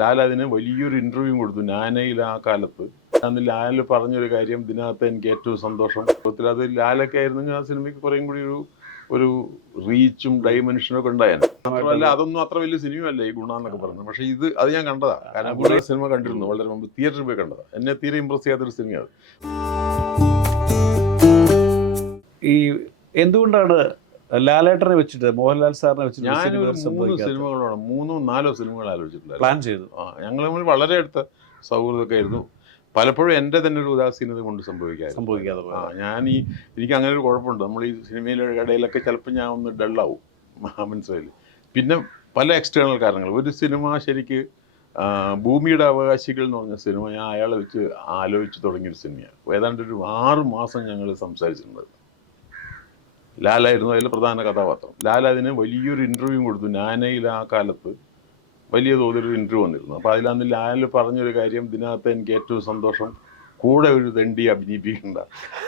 ലാൽ അതിന് വലിയൊരു ഇൻ്റർവ്യൂ കൊടുത്തു നാനയിൽ ആ കാലത്ത്. അന്ന് ലാൽ പറഞ്ഞൊരു കാര്യം, ഇതിനകത്ത് എനിക്ക് ഏറ്റവും സന്തോഷം, അത് ലാലൊക്കെ ആയിരുന്നെങ്കിൽ ആ സിനിമയ്ക്ക് കുറേയും കൂടി ഒരു റീച്ചും ഡൈമെൻഷനും ഒക്കെ ഉണ്ടായാൽ. മാത്രമല്ല അതൊന്നും അത്ര വലിയ സിനിമയല്ല ഈ ഗുണ എന്നൊക്കെ പറയുന്നത്. പക്ഷേ അത് ഞാൻ കണ്ടതാണ്. കാരണം ഗുണ സിനിമ കണ്ടിരുന്നു വളരെ മുമ്പ്, തിയേറ്ററിൽ പോയി കണ്ടതാണ്. എന്നെ തീരെ ഇമ്പ്രസ് ചെയ്യാത്തൊരു സിനിമയാണ്. ഈ എന്തുകൊണ്ടാണ് ലാലേട്ടനെ വെച്ചിട്ട് മോഹൻലാൽ സാറിനെ വെച്ചിട്ട് ഞാനൊരു 3 സിനിമകളോടെ 3-4 സിനിമകൾ ആലോചിച്ചിട്ടില്ല. പ്ലാൻ ചെയ്തു. ഞങ്ങൾ തമ്മിൽ വളരെ അടുത്ത സൗഹൃദമൊക്കെ ആയിരുന്നു. പലപ്പോഴും എൻ്റെ തന്നെ ഒരു ഉദാസീനത കൊണ്ട് സംഭവിക്കാതെ എനിക്ക് അങ്ങനെ ഒരു കുഴപ്പമുണ്ട്. നമ്മൾ ഈ സിനിമയിലെ ഇടയിലൊക്കെ ചിലപ്പോൾ ഞാൻ ഒന്ന് ഡള്ളാവും, മനസ്സിലായില്ല. പിന്നെ പല എക്സ്റ്റേണൽ കാരണങ്ങൾ. ഒരു സിനിമ ശരിക്ക് ഭൂമിയുടെ അവകാശികൾ എന്ന് പറഞ്ഞ സിനിമ ഞാൻ അയാളെ വെച്ച് ആലോചിച്ച് തുടങ്ങിയൊരു സിനിമയാണ്. ഏതാണ്ട് ഒരു 6 മാസം ഞങ്ങൾ സംസാരിച്ചിട്ടുണ്ട്. ലാലായിരുന്നു അതിൽ പ്രധാന കഥാപാത്രം. ലാൽ അതിന് വലിയൊരു ഇൻ്റർവ്യൂ കൊടുത്തു നാനയിൽ ആ കാലത്ത്. വലിയ തോതിലൊരു ഇൻ്റർവ്യൂ വന്നിരുന്നു. അപ്പോൾ അതിലന്ന് ലാൽ പറഞ്ഞൊരു കാര്യം, ഇതിനകത്ത് എനിക്ക് ഏറ്റവും സന്തോഷം കൂടെ ഒരു ദണ്ഡി അഭിനയിപ്പിക്കണ്ട,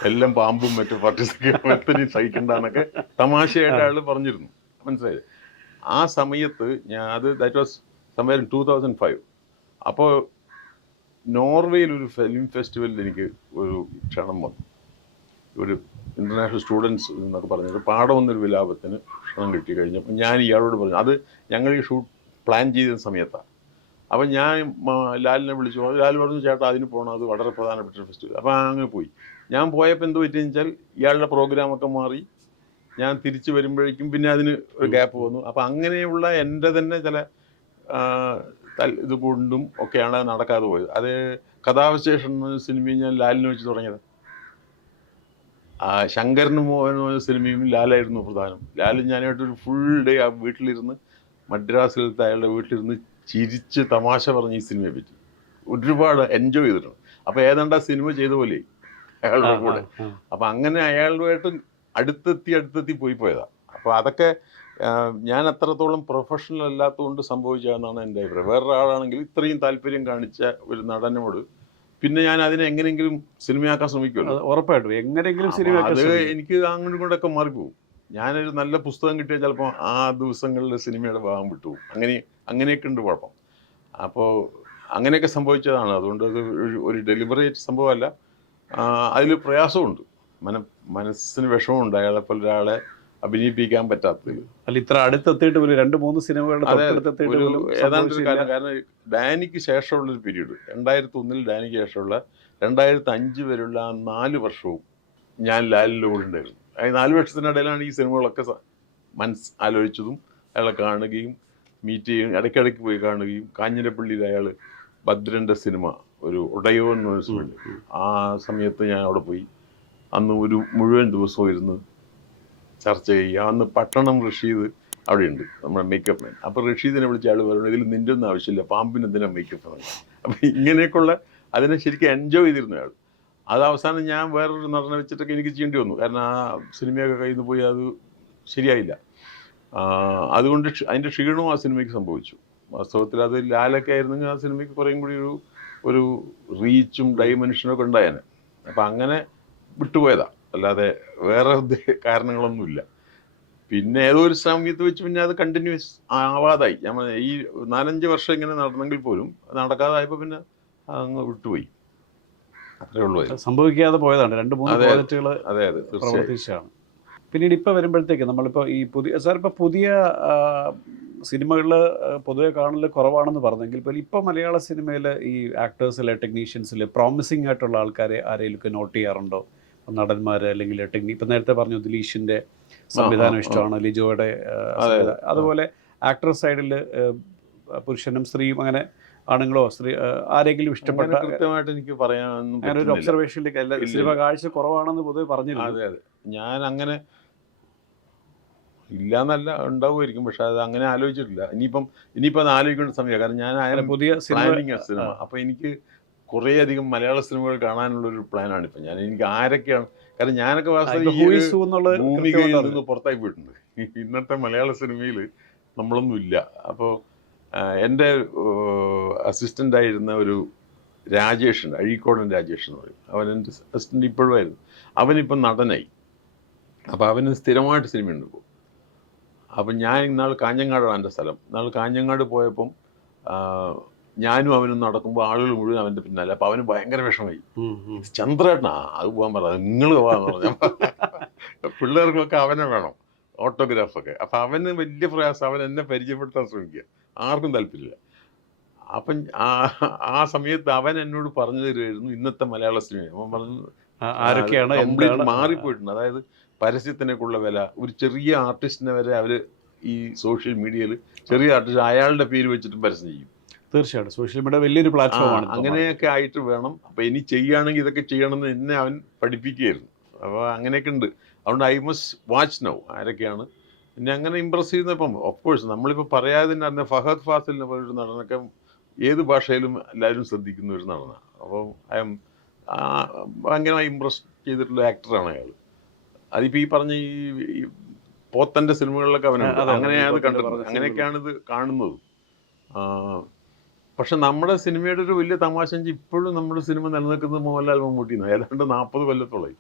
എല്ലാം പാമ്പും മറ്റു പട്ടിയും സഹിക്കണ്ട എന്നൊക്കെ തമാശയായിട്ട് അയാൾ പറഞ്ഞിരുന്നു, മനസ്സിലായത്. ആ സമയത്ത് ദാറ്റ് വാസ് സംവെയർ ഇൻ 2005. അപ്പോൾ നോർവേയിൽ ഒരു ഫിലിം ഫെസ്റ്റിവലിൽ എനിക്ക് ഒരു ക്ഷണം വന്നു. ഒരു ഇൻ്റർനാഷണൽ സ്റ്റുഡൻസ് എന്നൊക്കെ പറഞ്ഞിട്ട് പാഠം എന്നൊരു വിലാപത്തിന് ക്ഷണം കിട്ടി കഴിഞ്ഞപ്പോൾ ഞാൻ ഇയാളോട് പറഞ്ഞു, അത് ഞങ്ങൾ ഈ ഷൂട്ട് പ്ലാൻ ചെയ്ത സമയത്താണ്. അപ്പം ഞാൻ ലാലിനെ വിളിച്ചു. ലാൽ പറഞ്ഞു, ചേട്ടാ അതിന് പോകണം, അത് വളരെ പ്രധാനപ്പെട്ട ഒരു ഫെസ്റ്റിവൽ. അപ്പോൾ അങ്ങനെ പോയി. ഞാൻ പോയപ്പോൾ എന്ത് പറ്റിയെന്ന് വെച്ചാൽ ഇയാളുടെ പ്രോഗ്രാമൊക്കെ മാറി. ഞാൻ തിരിച്ച് വരുമ്പോഴേക്കും പിന്നെ അതിന് ഒരു ഗ്യാപ്പ് വന്നു. അപ്പോൾ അങ്ങനെയുള്ള എൻ്റെ തന്നെ ചില ഇത് കൊണ്ടും ഒക്കെയാണ് നടക്കാതെ പോയത്. അത് കഥാവിശേഷം സിനിമയും ഞാൻ ലാലിനെ വെച്ച് തുടങ്ങിയത്. ശങ്കരന് മോഹൻ സിനിമയും ലാലായിരുന്നു പ്രധാനം. ലാലും ഞാനായിട്ടൊരു ഫുൾ ഡേ ആ വീട്ടിലിരുന്ന്, മദ്രാസിലത്തെ അയാളുടെ വീട്ടിലിരുന്ന് ചിരിച്ച് തമാശ പറഞ്ഞ് ഈ സിനിമയെ പറ്റി ഒരുപാട് എൻജോയ് ചെയ്തിട്ടുണ്ട്. അപ്പോൾ ഏതാണ്ട് ആ സിനിമ ചെയ്ത പോലെ അയാളുടെ കൂടെ. അപ്പം അങ്ങനെ അയാളുമായിട്ട് അടുത്തെത്തി പോയതാണ്. അപ്പോൾ അതൊക്കെ ഞാൻ അത്രത്തോളം പ്രൊഫഷണൽ അല്ലാത്തതുകൊണ്ട് സംഭവിച്ചതെന്നാണ് എൻ്റെ അഭിപ്രായം. വേറൊരാളാണെങ്കിൽ ഇത്രയും താല്പര്യം കാണിച്ച ഒരു നടനോട് പിന്നെ ഞാൻ അതിനെ എങ്ങനെയെങ്കിലും സിനിമയാക്കാൻ ശ്രമിക്കുമല്ലോ. ഉറപ്പായിട്ടും എങ്ങനെയെങ്കിലും അത് എനിക്ക് അങ്ങോട്ടും ഇങ്ങോട്ടൊക്കെ മാറിപ്പോകും. ഞാനൊരു നല്ല പുസ്തകം കിട്ടിയാൽ ചിലപ്പോൾ ആ ദിവസങ്ങളിൽ സിനിമയുടെ ഭാഗം വിട്ടുപോകും. അങ്ങനെയൊക്കെ ഉണ്ട് കുഴപ്പം. അപ്പോൾ അങ്ങനെയൊക്കെ സംഭവിച്ചതാണ്. അതുകൊണ്ട് അത് ഒരു ഡെലിബറേറ്റ് സംഭവമല്ല. അതിൽ പ്രയാസമുണ്ട്, മനസ്സിന് വിഷമമുണ്ട് അയാളെപ്പോലെ ഒരാളെ അഭിനയിപ്പിക്കാൻ പറ്റാത്തതിൽ. അല്ല, ഇത്ര അടുത്തെത്തിയിട്ട് ഒരു 2-3 സിനിമകളുടെ ഏതാണ്ട് ഒരു കാലം. കാരണം ഡാനിക്ക് ശേഷമുള്ളൊരു പീരീഡ്, 2001 ഡാനിക്ക് ശേഷമുള്ള 2005 വരെയുള്ള ആ 4 വർഷവും ഞാൻ ലാലിൻ്റെ കൂടെ ഉണ്ടായിരുന്നു. ആ 4 വർഷത്തിനിടയിലാണ് ഈ സിനിമകളൊക്കെ ആലോചിച്ചതും അയാളെ കാണുകയും മീറ്റ് ചെയ്യുകയും ഇടയ്ക്കിടയ്ക്ക് പോയി കാണുകയും. കാഞ്ഞിരപ്പള്ളിയിൽ അയാൾ ഭദ്രൻ്റെ സിനിമ ഒരു ഉടയോ എന്നൊരു സിനിമ, ആ സമയത്ത് ഞാൻ അവിടെ പോയി. അന്ന് ഒരു മുഴുവൻ ദിവസവും ഇരുന്ന് ചർച്ച ചെയ്യുക. അന്ന് പട്ടണം റഷീദ് അവിടെയുണ്ട്, നമ്മുടെ മേക്കപ്പ് മാൻ. അപ്പോൾ റഷീദിനെ വിളിച്ച ആൾ പറഞ്ഞു, ഇതിൽ നിൻ്റെ ഒന്നും ആവശ്യമില്ല, പാമ്പിന് എന്തിനാ മേക്കപ്പ് എന്ന്. അപ്പോൾ ഇങ്ങനെയൊക്കെയുള്ള അതിനെ ശരിക്കും എൻജോയ് ചെയ്തിരുന്ന ആൾ. അത് അവസാനം ഞാൻ വേറൊരു നടനെ വെച്ചിട്ടൊക്കെ എനിക്ക് ചെയ്യേണ്ടി വന്നു. കാരണം ആ സിനിമയൊക്കെ കയ്യിൽ നിന്ന് പോയി, അത് ശരിയായില്ല. അതുകൊണ്ട് അതിൻ്റെ ക്ഷീണവും ആ സിനിമയ്ക്ക് സംഭവിച്ചു. വാസ്തവത്തിൽ അത് ലാലൊക്കെ ആയിരുന്നെങ്കിൽ ആ സിനിമയ്ക്ക് കുറേയും കൂടി ഒരു റീച്ചും ഡൈമെൻഷനും ഒക്കെ ഉണ്ടായേനെ. അപ്പം അങ്ങനെ വിട്ടുപോയതാണ്, അല്ലാതെ വേറെ കാരണങ്ങളൊന്നുമില്ല. പിന്നെ ഏതോ ഒരു സമയത്ത് വെച്ച് പിന്നെ അത് കണ്ടിന്യൂസ് ആവാതായി. ഞാൻ ഈ 4-5 വർഷം ഇങ്ങനെ നടന്നെങ്കിൽ പോലും നടക്കാതായപ്പോൾ പിന്നെ അങ്ങ് വിട്ടുപോയി. അത്രേ ഉള്ളൂ. സംഭവിക്കാതെ പോയതാണ്. 2-3 പ്രോജക്റ്റുകൾ പ്രവർത്തിച്ചാണ്. പിന്നീട് ഇപ്പോൾ വരുമ്പോഴത്തേക്ക് നമ്മളിപ്പോൾ ഈ പുതിയ സിനിമകളിൽ പൊതുവെ കാണൽ കുറവാണെന്ന് പറഞ്ഞെങ്കിൽ പോലും ഇപ്പോൾ മലയാള സിനിമയിൽ ഈ ആക്ടേഴ്സിലെ ടെക്നീഷ്യൻസിൽ പ്രോമിസിംഗ് ആയിട്ടുള്ള ആൾക്കാരെ ആരെങ്കിലും നോട്ട് ചെയ്യാറുണ്ടോ? നടന്മാർ അല്ലെങ്കിൽ ഇപ്പം നേരത്തെ പറഞ്ഞു ദിലീഷിൻ്റെ സംവിധാനം ഇഷ്ടമാണ്, ലിജോയുടെ. അതുപോലെ ആക്ടർ സൈഡിൽ പുരുഷനും സ്ത്രീയും അങ്ങനെ ആണുങ്ങളോ ആരെങ്കിലും ഇഷ്ടപ്പെട്ട കൃത്യമായിട്ട് എനിക്ക് പറയാൻ അങ്ങനെ ഒരു ഒബ്സർവേഷനിലേക്ക് സിനിമ കാഴ്ച കുറവാണെന്ന് പൊതുവെ പറഞ്ഞിരുന്നു. അതെ, ഞാൻ അങ്ങനെ ഇല്ലയെന്നല്ല, ഉണ്ടാവുമായിരിക്കും. പക്ഷെ അത് അങ്ങനെ ആലോചിച്ചിട്ടില്ല. ഇനിയിപ്പോൾ അത് ആലോചിക്കേണ്ട സമയമാണ്. കാരണം ഞാൻ പുതിയ സിനിമ. അപ്പോൾ എനിക്ക് കുറേയധികം മലയാള സിനിമകൾ കാണാനുള്ളൊരു പ്ലാനാണ് ഇപ്പം. എനിക്ക് ആരൊക്കെയാണ്, കാരണം ഞാനൊക്കെ ഭൂമികയിൽ നിന്ന് പുറത്തായി പോയിട്ടുണ്ട്. ഇന്നത്തെ മലയാള സിനിമയിൽ നമ്മളൊന്നും ഇല്ല. അപ്പോൾ എൻ്റെ അസിസ്റ്റൻ്റായിരുന്ന ഒരു രാജേഷുണ്ട്, അഴീക്കോടൻ രാജേഷ് എന്ന് പറയും. അവൻ എൻ്റെ അസിസ്റ്റൻ്റ് ഇപ്പോഴും ആയിരുന്നു. അവനിപ്പം നടനായി. അപ്പോൾ അവന് സ്ഥിരമായിട്ട് സിനിമയുണ്ട് ഇപ്പോൾ. അപ്പം ഞാൻ ഇന്നാൾ കാഞ്ഞങ്ങാടാണ് എൻ്റെ സ്ഥലം. ഇന്നാൾ കാഞ്ഞങ്ങാട് പോയപ്പം ഞാനും അവനും നടക്കുമ്പോൾ ആളുകൾ മുഴുവൻ അവൻ്റെ പിന്നാലെ. അപ്പോൾ അവന് ഭയങ്കര വിഷമമായി. ചന്ദ്രേട്ടനാ അത് പോകാൻ പറയാം, നിങ്ങൾ പോകാന്ന് പറഞ്ഞാൽ പിള്ളേർക്കൊക്കെ അവനെ വേണം ഓട്ടോഗ്രാഫൊക്കെ. അപ്പം അവന് വലിയ പ്രയാസം, അവൻ എന്നെ പരിചയപ്പെടുത്താൻ ശ്രമിക്കുക, ആർക്കും താല്പര്യമില്ല. അപ്പം ആ സമയത്ത് അവൻ എന്നോട് പറഞ്ഞു തരുമായിരുന്നു ഇന്നത്തെ മലയാള സിനിമ. അവൻ പറഞ്ഞു ആരൊക്കെയാണ് കംപ്ലീറ്റ് മാറിപ്പോയിട്ടുണ്ട്. അതായത് പരസ്യത്തിനൊക്കെയുള്ള വില, ഒരു ചെറിയ ആർട്ടിസ്റ്റിനെ വരെ അവർ ഈ സോഷ്യൽ മീഡിയയിൽ ചെറിയ ആർട്ടിസ്റ്റ് അയാളുടെ പേര് വെച്ചിട്ട് പരസ്യം ചെയ്യും. തീർച്ചയായിട്ടും സോഷ്യൽ മീഡിയ വലിയൊരു പ്ലാറ്റ്ഫോമാണ്. അങ്ങനെയൊക്കെ ആയിട്ട് വേണം. അപ്പം ഇനി ചെയ്യുകയാണെങ്കിൽ ഇതൊക്കെ ചെയ്യണമെന്ന് എന്നെ അവൻ പഠിപ്പിക്കുകയായിരുന്നു. അപ്പോൾ അങ്ങനെയൊക്കെ ഉണ്ട്. അതുകൊണ്ട് ഐ മസ്റ്റ് വാച്ച് നൗ ആരൊക്കെയാണ്. പിന്നെ അങ്ങനെ ഇമ്പ്രസ് ചെയ്യുന്നപ്പം ഓഫ്കോഴ്സ് നമ്മളിപ്പോൾ പറയാതെ തന്നെ അറിഞ്ഞ ഫഹദ് ഫാസിലിനെ പോലൊരു നടനൊക്കെ ഏത് ഭാഷയിലും എല്ലാവരും ശ്രദ്ധിക്കുന്ന ഒരു നടനാണ്. അപ്പോൾ ഐ എം ഭയങ്കരമായി ഇമ്പ്രസ് ചെയ്തിട്ടുള്ള ആക്ടറാണ് അയാൾ. അതിപ്പോൾ ഈ പറഞ്ഞ ഈ പോത്തൻ്റെ സിനിമകളിലൊക്കെ അവനുണ്ട്. അങ്ങനെയാണ് കണ്ടത്, അങ്ങനെയൊക്കെയാണ് ഇത് കാണുന്നത്. പക്ഷെ നമ്മുടെ സിനിമയുടെ ഒരു വലിയ തമാശ ഇപ്പോഴും നമ്മുടെ സിനിമ നിലനിൽക്കുന്നത് മോഹൻലാൽ മമ്മൂട്ടിന്ന് ഏതാണ്ട് 40 കൊല്ലത്തോളായി.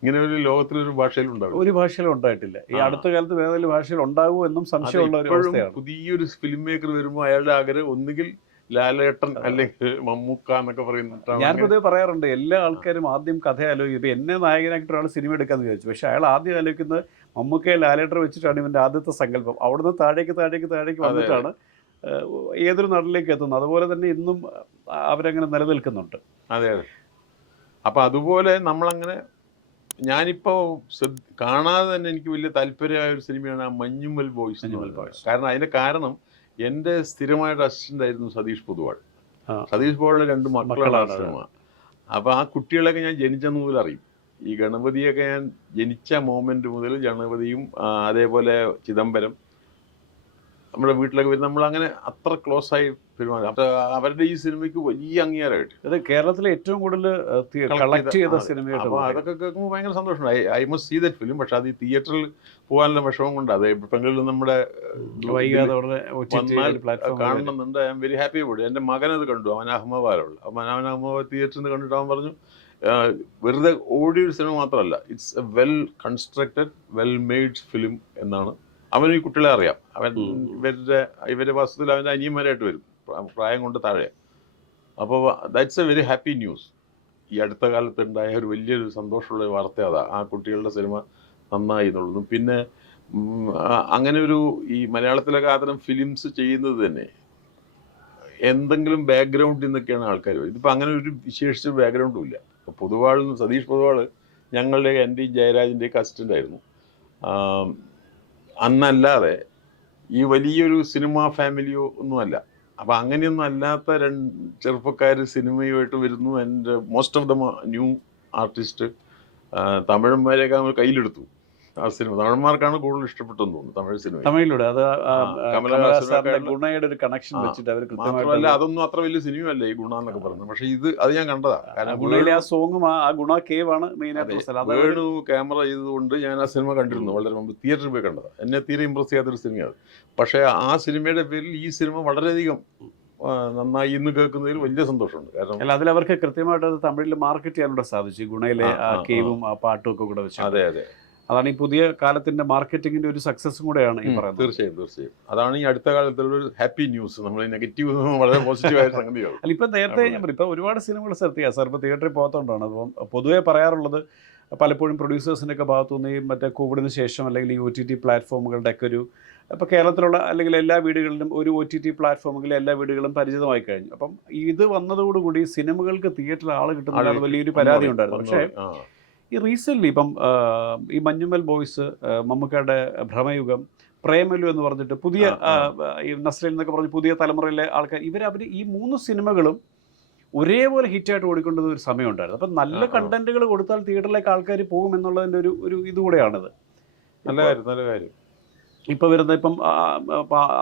ഇങ്ങനെ ഒരു ലോകത്തിലൊരു ഭാഷയിൽ ഉണ്ടാവും, ഒരു ഭാഷയിലും ഉണ്ടായിട്ടില്ല. ഈ അടുത്ത കാലത്ത് വേറെ ഭാഷയിൽ ഉണ്ടാകുമോ എന്നും സംശയമുള്ള ഒരു അവസ്ഥയാണ്. പുതിയൊരു ഫിലിം മേക്കർ വരുമ്പോൾ അയാളുടെ ആഗ്രഹം ഒന്നുകിൽ ലാലേട്ടൻ അല്ലെങ്കിൽ മമ്മൂക്ക എന്നൊക്കെ പറയുന്നത്. ഞാൻ പൊതുവെ പറയാറുണ്ട്, എല്ലാ ആൾക്കാരും ആദ്യം കഥ ആലോചിക്കും. ഇപ്പം എന്നെ നായകനായിട്ട് ഒരാൾ സിനിമ എടുക്കാന്ന് വിചാരിച്ചു, പക്ഷേ അയാൾ ആദ്യം ആലോചിക്കുന്നത് മമ്മൂക്കയെ ലാലേട്ടർ വെച്ചിട്ടാണ് ഇവൻ്റെ ആദ്യത്തെ സങ്കല്പം. അവിടുന്ന് താഴേക്ക് വന്നിട്ടാണ് ഏതൊരു നടനിലേക്ക് എത്തുന്നത്. അതുപോലെ തന്നെ ഇന്നും അവരങ്ങനെ നിലനിൽക്കുന്നുണ്ട്. അതെ അതെ. അപ്പം അതുപോലെ നമ്മളങ്ങനെ ഞാനിപ്പോൾ കാണാതെ തന്നെ എനിക്ക് വലിയ താല്പര്യമായ ഒരു സിനിമയാണ് ആ മഞ്ഞുമ്മൽ ബോയ്സ്. കാരണം അതിൻ്റെ കാരണം എൻ്റെ സ്ഥിരമായിട്ട് അസിസ്റ്റൻ്റ് ആയിരുന്നു സതീഷ് പൊതുവാൾ. സതീഷ് പൊതുവാളിൻ്റെ 2 മക്കളാണ് സിനിമ. അപ്പോൾ ആ കുട്ടികളെയൊക്കെ ഞാൻ ജനിച്ചെന്ന് മുതൽ അറിയും. ഈ ഗണപതിയൊക്കെ ഞാൻ ജനിച്ച മോമെൻറ്റ് മുതൽ ഗണപതിയും അതേപോലെ ചിദംബരം നമ്മുടെ വീട്ടിലൊക്കെ വരും. നമ്മളങ്ങനെ അത്ര ക്ലോസ് ആയി പെരുമാറും. അപ്പോൾ അവരുടെ ഈ സിനിമയ്ക്ക് വലിയ അംഗീകാരമായിട്ട് അത് കേരളത്തിലെ ഏറ്റവും കൂടുതൽ കളക്ട് ചെയ്ത സിനിമയായിട്ട്. അപ്പോൾ അതൊക്കെ കേൾക്കുമ്പോൾ ഭയങ്കര സന്തോഷമുണ്ട്. I must see that film. പക്ഷെ അത് ഈ തിയേറ്ററിൽ പോകാനുള്ള വിഷമം കൊണ്ട് അത് എപ്പോഴെങ്കിലും നമ്മുടെ കാണണമെന്നുണ്ട്. I am very happy about. എൻ്റെ മകനത് കണ്ടു, അവൻ അഹമ്മദാബാദുള്ള. അപ്പം അവൻ അഹമ്മദാബാദ് തിയേറ്ററിൽ നിന്ന് കണ്ടിട്ട് അവൻ പറഞ്ഞു വെറുതെ ഓടിയൊരു സിനിമ മാത്രമല്ല, it's A well constructed well made film എന്നാണ്. അവന് ഈ കുട്ടികളെ അറിയാം. അവൻ ഇവരുടെ വസ്തുത്തിൽ അവൻ്റെ അനിയന്മാരായിട്ട് വരും, പ്രായം കൊണ്ട് താഴെ. അപ്പോൾ that's A very happy news. ഈ അടുത്ത കാലത്ത് ഉണ്ടായ ഒരു വലിയൊരു സന്തോഷമുള്ള വാർത്ത അതാ, ആ കുട്ടികളുടെ സിനിമ നന്നായി എന്നുള്ളതും. പിന്നെ അങ്ങനെ ഒരു ഈ മലയാളത്തിലൊക്കെ അത്തരം ഫിലിംസ് ചെയ്യുന്നത് തന്നെ എന്തെങ്കിലും ബാക്ക്ഗ്രൗണ്ടിൽ നിന്നൊക്കെയാണ് ആൾക്കാർ. ഇതിപ്പോൾ അങ്ങനെ ഒരു വിശേഷിച്ച ബാക്ക്ഗ്രൗണ്ടും ഇല്ല. ഇപ്പോൾ പൊതുവാൾ, സതീഷ് പൊതുവാൾ ഞങ്ങളുടെ എൻ്റെയും ജയരാജിൻ്റെയൊക്കെ അസിസ്റ്റൻ്റ് ആയിരുന്നു. അന്നല്ലാതെ ഈ വലിയൊരു സിനിമ ഫാമിലിയോ ഒന്നുമല്ല. അപ്പം അങ്ങനെയൊന്നും അല്ലാത്ത 2 ചെറുപ്പക്കാർ സിനിമയുമായിട്ട് വരുന്നു. And most of the new artist തമിഴന്മാരെയൊക്കെ നമ്മൾ കയ്യിലെടുത്തു. ആ സിനിമ തമിഴന്മാർക്കാണ് കൂടുതൽ ഇഷ്ടപ്പെട്ടെന്ന് തോന്നുന്നു, തമിഴ് സിനിമ. തമിഴിലൂടെ അത് ഗുണയുടെ ഒരു കണക്ഷൻ വെച്ചിട്ട് അവർ മാത്രമല്ല അതൊന്നും അത്ര വലിയ സിനിമയല്ല ഈ ഗുണ എന്നൊക്കെ പറയുന്നത്. പക്ഷെ അത് ഞാൻ കണ്ടതാ. കാരണം ഗുണയിലെ ആ സോങ്ങും ആ ഗുണ കേവാണ് മെയിനായിട്ട്. വേണു ക്യാമറ ചെയ്തതുകൊണ്ട് ഞാൻ ആ സിനിമ കണ്ടിരുന്നു വളരെ മുമ്പ്, തിയേറ്ററിൽ പോയി കണ്ടതാണ്. എന്നെ തീരെ ഇമ്പ്രസ് ചെയ്യാത്തൊരു സിനിമയാണ്. പക്ഷേ ആ സിനിമയുടെ പേരിൽ ഈ സിനിമ വളരെയധികം നന്നായി ഇന്ന് കേൾക്കുന്നതിൽ വലിയ സന്തോഷമുണ്ട്. കാരണം അതിൽ അവർക്ക് കൃത്യമായിട്ട് അത് തമിഴിൽ മാർക്കറ്റ് ചെയ്യാനൂടെ സാധിച്ചു, ഗുണയിലെ ആ കേവും ആ പാട്ടും ഒക്കെ കൂടെ വെച്ച്. അതെ അതെ, അതാണ് ഈ പുതിയ കാലത്തിന്റെ മാർക്കറ്റിംഗിന്റെ ഒരു സക്സസും കൂടെയാണ് ഈ പറയുന്നത്. തീർച്ചയായും. അതാണ് ഈ അടുത്ത കാലത്തുള്ള ഒരു ഹാപ്പി ന്യൂസ്. നമ്മൾ നെഗറ്റീവ് വളരെ പോസിറ്റീവായ സംഗതിയാണ്. അല്ല, ഇപ്പം നേരത്തെ ഞാൻ പറയും, ഇപ്പം ഒരുപാട് സിനിമകൾ സെർത്തിയാ സാർ ഇപ്പോൾ തിയേറ്ററിൽ പോകാത്തതുകൊണ്ടാണ്. അപ്പം പൊതുവേ പറയാറുള്ളത് പലപ്പോഴും പ്രൊഡ്യൂസേഴ്സിൻ്റെ ഒക്കെ ഭാഗത്തുനിന്ന് ഈ മറ്റേ കോവിഡിന് ശേഷം അല്ലെങ്കിൽ ഈ OTT പ്ലാറ്റ്ഫോമുകളുടെ ഒക്കെ ഒരു ഇപ്പോൾ കേരളത്തിലുള്ള അല്ലെങ്കിൽ എല്ലാ വീടുകളിലും ഒരു OTT പ്ലാറ്റ്ഫോമുകളിൽ എല്ലാ വീടുകളും പരിചിതമായി കഴിഞ്ഞു. അപ്പം ഇത് വന്നതോടുകൂടി സിനിമകൾക്ക് തിയേറ്ററിൽ ആൾ കിട്ടുന്ന വലിയൊരു പരാതി ഉണ്ടായിരുന്നു. പക്ഷേ ഈ റീസെൻ്റ്ലി ഇപ്പം ഈ മഞ്ഞുമ്മൽ ബോയ്സ്, മമ്മൂക്കയുടെ ഭ്രമയുഗം, പ്രേമലു എന്ന് പറഞ്ഞിട്ട് പുതിയ ഈ നസ്രീൻ എന്നൊക്കെ പറഞ്ഞ് പുതിയ തലമുറയിലെ ആൾക്കാർ അവർ ഈ 3 സിനിമകളും ഒരേപോലെ ഹിറ്റായിട്ട് ഓടിക്കൊണ്ടത് ഒരു സമയമുണ്ടായിരുന്നു. അപ്പം നല്ല കണ്ടന്റുകൾ കൊടുത്താൽ തിയേറ്ററിലേക്ക് ആൾക്കാർ പോകും എന്നുള്ളതിൻ്റെ ഒരു ഇതുകൂടെയാണിത്. നല്ല കാര്യം. ഇപ്പോൾ വരുന്ന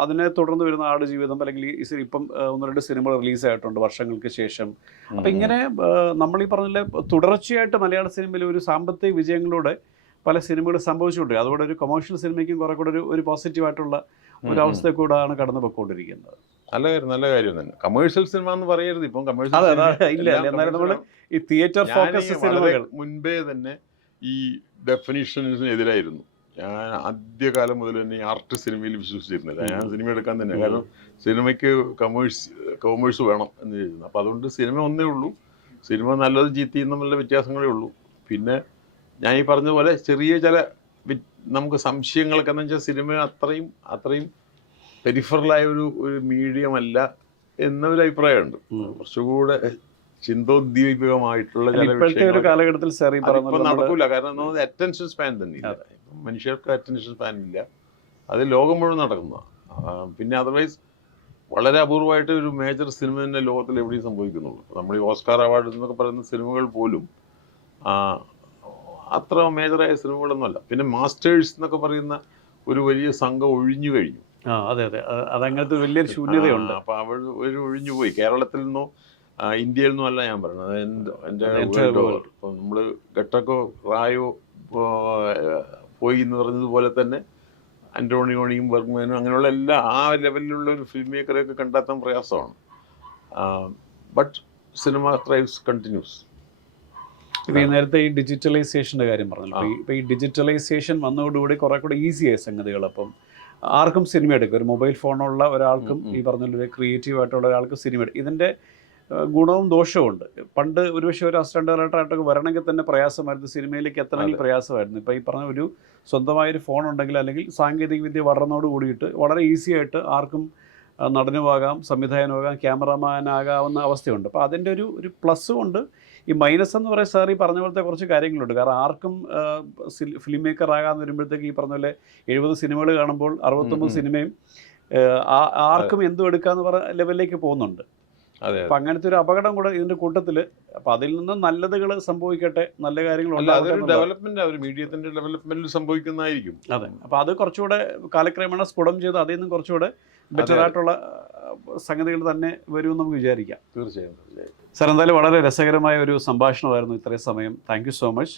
അതിനെ തുടർന്ന് വരുന്ന ആടുജീവിതം അല്ലെങ്കിൽ ഇപ്പം 1-2 സിനിമകൾ റിലീസായിട്ടുണ്ട് വർഷങ്ങൾക്ക് ശേഷം. അപ്പം ഇങ്ങനെ നമ്മൾ ഈ പറഞ്ഞ തുടർച്ചയായിട്ട് മലയാള സിനിമയിൽ ഒരു സാമ്പത്തിക വിജയങ്ങളിലൂടെ പല സിനിമകൾ സംഭവിച്ചുകൊണ്ട് അതോടെ ഒരു കൊമേഴ്ഷ്യൽ സിനിമയ്ക്കും കുറെ കൂടെ ഒരു പോസിറ്റീവായിട്ടുള്ള ഒരു അവസ്ഥ കൂടാണ് കടന്നു പോയിക്കൊണ്ടിരിക്കുന്നത്. നല്ല കാര്യം തന്നെ. കമേഴ്ഷ്യൽ സിനിമ എന്ന് പറയരുത് ഇപ്പം. കമേഴ്ഷ്യൽ ഇല്ല, എന്നാലും നമ്മൾ ഈ തിയേറ്റർ ഫോക്കസ് സിനിമകൾ മുൻപേ തന്നെ ഈ ഡെഫിനിഷനെതിരായിരുന്നു. ഞാൻ ആദ്യകാലം മുതൽ തന്നെ ഈ ആർട്ട് സിനിമയിൽ വിശ്വസിച്ചിരുന്നില്ല. ഞാൻ സിനിമ എടുക്കാൻ തന്നെ, കാരണം സിനിമയ്ക്ക് കൊമേഴ്സ് വേണം എന്ന് ചോദിക്കുന്നു. അപ്പോൾ അതുകൊണ്ട് സിനിമ ഒന്നേ ഉള്ളൂ, സിനിമ നല്ലതും ചീത്തയും തമ്മിലുള്ള വ്യത്യാസങ്ങളേ ഉള്ളൂ. പിന്നെ ഞാൻ ഈ പറഞ്ഞ പോലെ ചെറിയ ചില നമുക്ക് സംശയങ്ങളൊക്കെ എന്ന് വെച്ചാൽ സിനിമ അത്രയും പെരിഫറലായ ഒരു മീഡിയം അല്ല എന്നൊരു അഭിപ്രായമുണ്ട്. കുറച്ചുകൂടെ ചിന്തോദ്ദീപകമായിട്ടുള്ള ചില ഒരു കാലഘട്ടത്തിൽ നടക്കൂല. കാരണം അറ്റൻഷൻ സ്പാൻ തന്നെ ഇല്ല, മനുഷ്യർക്ക് അറ്റൻഷൻ സ്പാൻ ഇല്ല. അത് ലോകം മുഴുവൻ നടക്കുന്നതാണ്. പിന്നെ അതർവൈസ് വളരെ അപൂർവമായിട്ട് ഒരു മേജർ സിനിമ തന്നെ ലോകത്തിൽ എവിടെയും സംഭവിക്കുന്നുള്ളൂ. നമ്മൾ ഈ ഓസ്കാർ അവാർഡ് എന്നൊക്കെ പറയുന്ന സിനിമകൾ പോലും അത്ര മേജറായ സിനിമകളൊന്നുമല്ല. പിന്നെ മാസ്റ്റേഴ്സ് എന്നൊക്കെ പറയുന്ന ഒരു വലിയ സംഘം ഒഴിഞ്ഞു കഴിഞ്ഞു. അതെ, അതങ്ങനത്തെ വലിയൊരു ശൂന്യതയുണ്ട്. അപ്പോൾ അവർ ഒരു ഒഴിഞ്ഞു പോയി. കേരളത്തിൽ നിന്നോ ഇന്ത്യയിൽ നിന്നും അല്ല ഞാൻ പറയുന്നത്, എൻ്റെ ഇപ്പം നമ്മൾ ഘട്ടക്കോ റായോ പോയി എന്ന് പറഞ്ഞതുപോലെ തന്നെ ആൻ്റോണിയോണിയും ബർഗ്മാനും അങ്ങനെയുള്ള എല്ലാ ആ ലെവലിലുള്ള ഒരു ഫിലിം മേക്കറെയൊക്കെ കണ്ടെത്താൻ പ്രയാസമാണ്. But cinema ത്രൈവ്സ് continuous. ഇപ്പോൾ ഈ നേരത്തെ ഈ ഡിജിറ്റലൈസേഷൻ്റെ കാര്യം പറഞ്ഞല്ലോ. ഇപ്പോൾ ഈ ഡിജിറ്റലൈസേഷൻ വന്നതോടുകൂടി കുറേ കൂടെ ഈസിയായ സംഗതികൾ. അപ്പം ആർക്കും സിനിമ എടുക്കും, ഒരു മൊബൈൽ ഫോണുള്ള ഒരാൾക്കും ഈ പറഞ്ഞ ക്രിയേറ്റീവ് ആയിട്ടുള്ള ഒരാൾക്ക് സിനിമ എടുക്കും. ഇതിൻ്റെ ഗുണവും ദോഷവും ഉണ്ട്. പണ്ട് ഒരുപക്ഷെ ഒരു അസിസ്റ്റന്റ് ഡയറക്ടറായിട്ടൊക്കെ വരണമെങ്കിൽ തന്നെ പ്രയാസമായിരുന്നു, സിനിമയിലേക്ക് എത്തണമെങ്കിൽ പ്രയാസമായിരുന്നു. ഇപ്പോൾ ഈ പറഞ്ഞ ഒരു സ്വന്തമായൊരു ഫോൺ ഉണ്ടെങ്കിൽ, അല്ലെങ്കിൽ സാങ്കേതിക വിദ്യ വളർന്നോട് കൂടിയിട്ട് വളരെ ഈസി ആയിട്ട് ആർക്കും നടനുമാകാം, സംവിധായകനുമാകാം, ക്യാമറമാനാകാവുന്ന അവസ്ഥയുണ്ട്. അപ്പോൾ അതിൻ്റെ ഒരു പ്ലസ്സും ഉണ്ട്. ഈ മൈനസ് എന്ന് പറയുന്നത് സാർ ഈ പറഞ്ഞ പോലത്തെ കുറച്ച് കാര്യങ്ങളുണ്ട്. കാരണം ആർക്കും ഫിലിം മേക്കർ ആകാൻ വരുമ്പോഴത്തേക്ക് ഈ പറഞ്ഞ പോലെ 70 സിനിമകൾ കാണുമ്പോൾ 69 സിനിമയും ആർക്കും എന്തും എടുക്കാമെന്ന് പറഞ്ഞ ലെവലിലേക്ക് പോകുന്നുണ്ട്. അപ്പം അങ്ങനത്തെ ഒരു അപകടം കൂടെ ഇതിൻ്റെ കൂട്ടത്തിൽ. അപ്പം അതിൽ നിന്ന് നല്ലതുകൾ സംഭവിക്കട്ടെ, നല്ല കാര്യങ്ങൾ ഡെവലപ്മെന്റ് മീഡിയത്തിന്റെ ഡെവലപ്മെന്റിൽ സംഭവിക്കുന്നതായിരിക്കും. അതെ. അപ്പോൾ അത് കുറച്ചുകൂടെ കാലക്രമേണ സ്ഫുടം ചെയ്ത് അതിൽ നിന്നും കുറച്ചുകൂടെ ബെറ്റർ ആയിട്ടുള്ള സംഗതികൾ തന്നെ വരുമെന്ന് നമുക്ക് വിചാരിക്കാം. തീർച്ചയായും. സാർ എന്തായാലും വളരെ രസകരമായ ഒരു സംഭാഷണമായിരുന്നു ഇത്രയും സമയം. Thank you so much.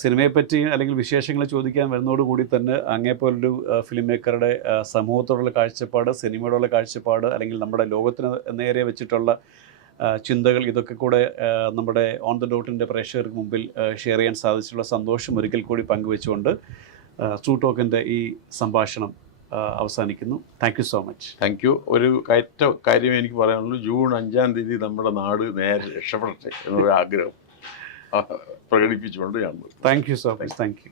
സിനിമയെപ്പറ്റി അല്ലെങ്കിൽ വിശേഷങ്ങൾ ചോദിക്കാൻ വരുന്നതോടുകൂടി തന്നെ അങ്ങേപ്പോലൊരു ഫിലിം മേക്കറുടെ സമൂഹത്തോടുള്ള കാഴ്ചപ്പാട്, സിനിമയോടുള്ള കാഴ്ചപ്പാട്, അല്ലെങ്കിൽ നമ്മുടെ ലോകത്തിന് നേരെ വെച്ചിട്ടുള്ള ചിന്തകൾ, ഇതൊക്കെ കൂടെ നമ്മുടെ ഓൺ ദ ഡോട്ടിൻ്റെ പ്രേക്ഷകർക്ക് മുമ്പിൽ ഷെയർ ചെയ്യാൻ സാധിച്ചിട്ടുള്ള സന്തോഷം ഒരിക്കൽ കൂടി പങ്കുവെച്ചുകൊണ്ട് ട്രൂ ടോക്കിൻ്റെ ഈ സംഭാഷണം അവസാനിക്കുന്നു. Thank you so much. Thank you. ഒരു കാര്യം എനിക്ക് പറയാനുള്ളൂ, ജൂൺ 5-ാം തീയതി നമ്മുടെ നാട് നേരെ രക്ഷപ്പെടട്ടെ എന്നൊരു ആഗ്രഹം പ്രകടിപ്പിച്ചുകൊണ്ട് ഞാൻ. Thank you so much. Thank you.